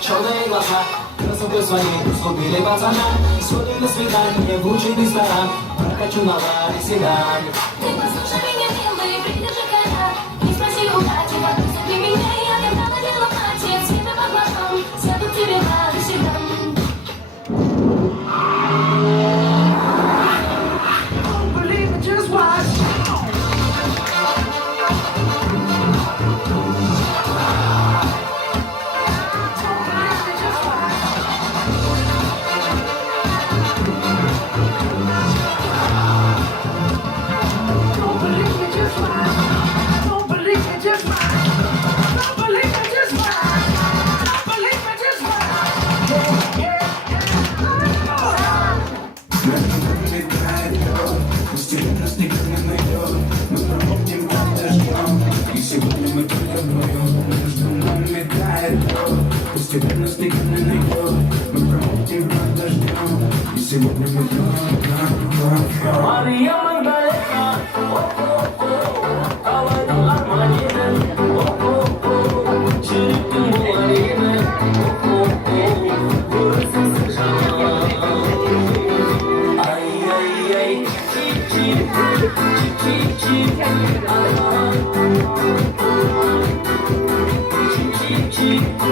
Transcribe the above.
черные глаза. Красотой своей уступили пацанам. Сходим на свидание в лучший ресторан. Прокачу на ларе седан. Ты послушай меня, милый, придержи коня. Не спроси удачи, подпусти для меня. Я когда надела платье, цвета под глазом. Сяду к тебе на седан. Don't believe it, just watch. Don't believe it, just watch. Don't believe it, just watch. Don't believe it, just watch. Don't believe it, just watch. Yeah, yeah, yeah. Постепенно снег не найдет. Мы промокнем под дождем. И сегодня мы только вдвоем. Между нами тает лед. Постепенно снег не найдет. Мы промокнем под дождем. И сегодня мы только вдвоем. Мария Магдалена, Алайдың арманины, жүректің боларыны, көрсіңсің жаным. Ай, чип-чип, ай, чип-чип.